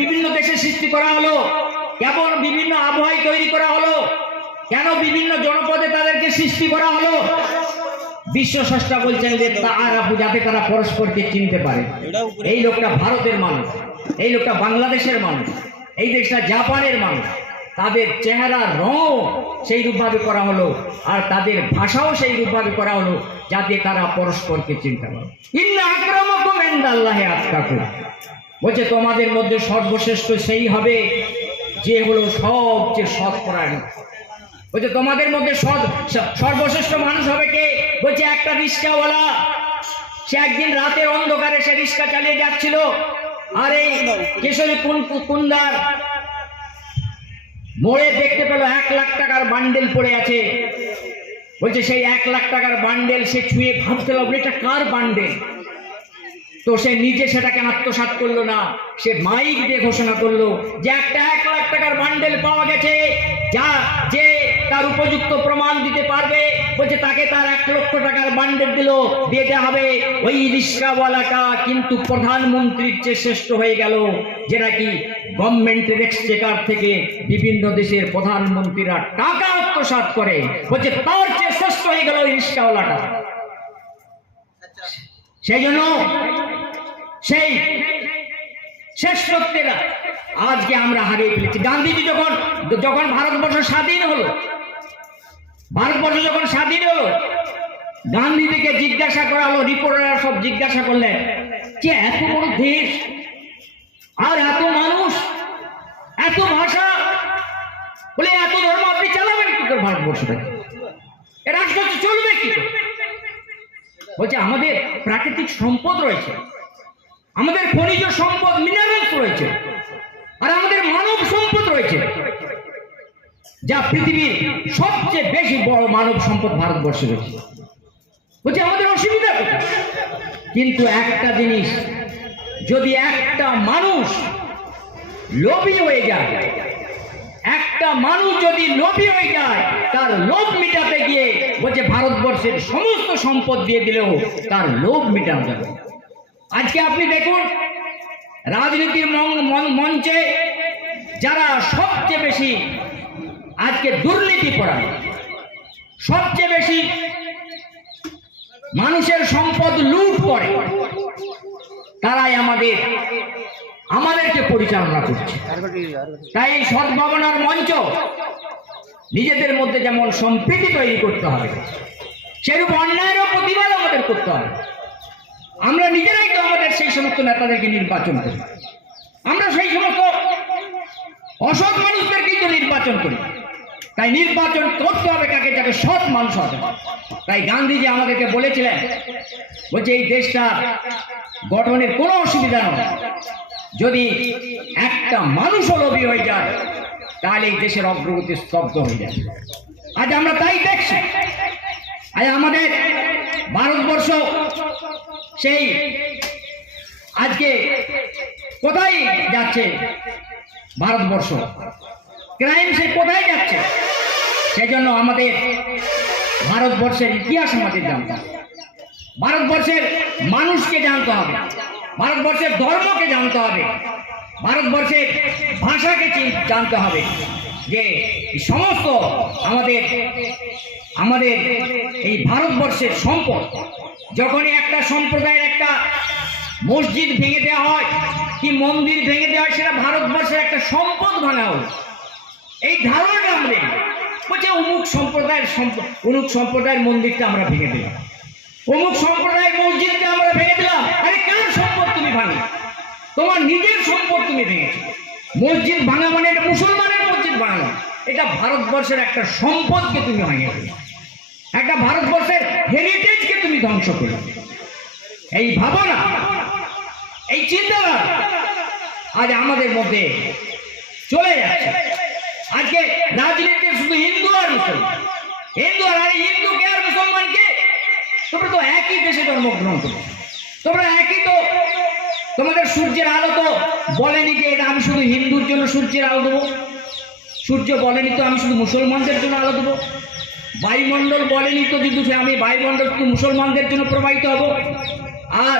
বিভিন্ন দেশে সৃষ্টি করা হলো, কেমন বিভিন্ন আবহাওয়া তৈরি করা হলো, কেন বিভিন্ন জনপদে তাদেরকে সৃষ্টি করা হলো? বিশ্ব স্রষ্টা বলছেন যে তারা যাতে তারা পরস্পরকে চিনতে পারে। এই লোকটা ভারতের মানুষ, এই লোকটা বাংলাদেশের মানুষ, এই দেশটা জাপানের মানুষ, তাদের চেহারা রং সেই রূপভাবে করা হলো, আর তাদের ভাষাও সেই রূপভাবে করা হলো যাতে তারা পরস্পরকে চিনতে পারে। ইন্না আক্রামাকুম ইনদাল্লাহি আতকাকুম, বলছে তোমাদের মধ্যে সর্বশ্রেষ্ঠ সেই হবে যে হলো সবচেয়ে সৎপরায়ণ। বলছে তোমাদের মধ্যে সর্বশ্রেষ্ঠ মানুষ হবে কে? বলছে একটা রিক্সাওয়ালা, সে একদিন রাতের অন্ধকারে সে রিক্সা চালিয়ে যাচ্ছিল, আর এই কেশরী কুন্দার মোড়ে দেখতে পেল 1 লাখ টাকার বান্ডেল পড়ে আছে। বলছে সেই 1 লাখ টাকার বান্ডেল সে ছুঁয়ে ভাবতে লাগলো এটা কার বান্ডেল। তো সে নিজে সেটাকে আত্মসাৎ করলো না, সে মাইক দিয়ে ঘোষণা করলো যে একটা 1 লাখ টাকার বান্ডেল পাওয়া গেছে, যা যে তার উপযুক্ত প্রমাণ দিতে পারবে, বলছে তাকে তার 1 লক্ষ টাকার বান্ডেল দিতে হবে। ওই রিক্সাওয়ালাটা কিন্তু প্রধানমন্ত্রীর চেয়ে শ্রেষ্ঠ হয়ে গেল, যেটা কি গভর্নমেন্টের এক্সচেকার থেকে বিভিন্ন দেশের প্রধানমন্ত্রীরা টাকা আত্মসাৎ করে, বলছে তার চেয়ে শ্রেষ্ঠ হয়ে গেল ওই রিক্সাওয়ালাটা। সেই জন্য সেই শ্রেষ্ঠত্বেরা আজকে আমরা হারিয়ে ফেলেছি। গান্ধীজি যখন ভারতবর্ষ স্বাধীন হলো, গান্ধীজিকে জিজ্ঞাসা করা হলো, রিপোর্টাররা সব জিজ্ঞাসা করলেন যে এত বড় দেশ আর এত মানুষ, এত ভাষা, বলে এত ধর্ম আপনি চালাবেন কি করে ভারতবর্ষটাকে? এ রাষ্ট্র চলবে কি করে? বলছে আমাদের প্রাকৃতিক সম্পদ রয়েছে, আমাদের খনিজ সম্পদ মিনারেলস রয়েছে, আর আমাদের মানব সম্পদ রয়েছে, যা পৃথিবীর সবচেয়ে বেশি বড় মানব সম্পদ ভারতবর্ষে রয়েছে। বলছে আমাদের অসুবিধা কোথায়? কিন্তু একটা জিনিস, যদি একটা মানুষ লোভী হয়ে যায়, একটা মানুষ যদি লোভী হয়ে যায়, তার লোভ মিটাতে গিয়ে বলছে ভারতবর্ষের সমস্ত সম্পদ দিয়ে দিলেও তার লোভ মিটানো যাবে। আজকে আপনি দেখুন রাজনীতির মঞ্চে যারা সবচেয়ে বেশি আজকে দুর্নীতি করায়, সবচেয়ে বেশি মানুষের সম্পদ লুট করে, তারাই আমাদেরকে পরিচালনা করছে। তাই সদ্ভাবনার মঞ্চ নিজেদের মধ্যে যেমন সম্প্রীতি তৈরি করতে হবে, সেরূপ অন্যায়েরও প্রতিবাদ আমাদের করতে হবে। আমরা নিজেরাই তো আমাদের সেই সমস্ত নেতাদেরকে নির্বাচন করি, আমরা সেই সমস্ত অসৎ মানুষদেরকেই তো নির্বাচন করি। তাই নির্বাচন করতে হবে কাকে? যাকে সৎ মানুষ হবে। তাই গান্ধীজি আমাদেরকে বলেছিলেন, বলছে এই দেশটা গঠনের কোনো অসুবিধা নয়, যদি একটা মানুষও লোভী হয়ে যায় তাহলে এই দেশের অগ্রগতি স্তব্ধ হয়ে যায়। আজ আমরা তাই দেখছি। আজ আমাদের ভারতবর্ষ সেই আজকে কোথায় যাচ্ছে? ভারতবর্ষ ক্রাইম সে কোথায় যাচ্ছে? সেজন্য আমাদের ভারতবর্ষের ইতিহাস আমাদের জানতে হবে, ভারতবর্ষের মানুষকে জানতে হবে, ভারতবর্ষের ধর্মকে জানতে হবে, ভারতবর্ষের ভাষাকে জানতে হবে, যে সমস্ত আমাদের এই ভারতবর্ষের সম্পদ। যখনই একটা সম্প্রদায়ের একটা মসজিদ ভেঙে দেওয়া হয় কি মন্দির ভেঙে দেওয়া হয়, সেটা ভারতবর্ষের একটা সম্পদ ভাঙা হল। এই ধারণাটা আমাদের, বলছে অমুক সম্প্রদায়ের মন্দিরটা আমরা ভেঙে দিলাম, অমুক সম্প্রদায়ের মসজিদটা আমরা ভেঙে দিলাম। আরে কার সম্পদ তুমি ভাঙো? তোমার নিজের সম্পদ তুমি ভেঙেছো। মসজিদ ভাঙা মানে এটা মুসলমানের মসজিদ ভাঙা, এটা ভারতবর্ষের একটা সম্পদকে তুমি ভাঙিয়ে দিলে, একটা ভারতবর্ষের হেরিটেজকে তুমি ধ্বংস করলে। এই ভাবনা, এই চিন্তাধারা আজ আমাদের মধ্যে চলে যাচ্ছে। আজকে রাজনীতিতে শুধু হিন্দু আর মুসলমান, হিন্দু আর হিন্দুকে আর মুসলমানকে, তোমরা তো একই দেশে জন্মগ্রহণ করছো, তোমরা একই তো। তোমাদের সূর্যের আলো তো বলেনি যে এটা আমি শুধু হিন্দুর জন্য সূর্যের আলো দেবো, সূর্য বলেনি তো আমি শুধু মুসলমানদের জন্য আলো দেবো, বায়ুমণ্ডল বলেনি তো যদি আমি বায়ুমণ্ডল শুধু মুসলমানদের জন্য প্রবাহিত হব। আর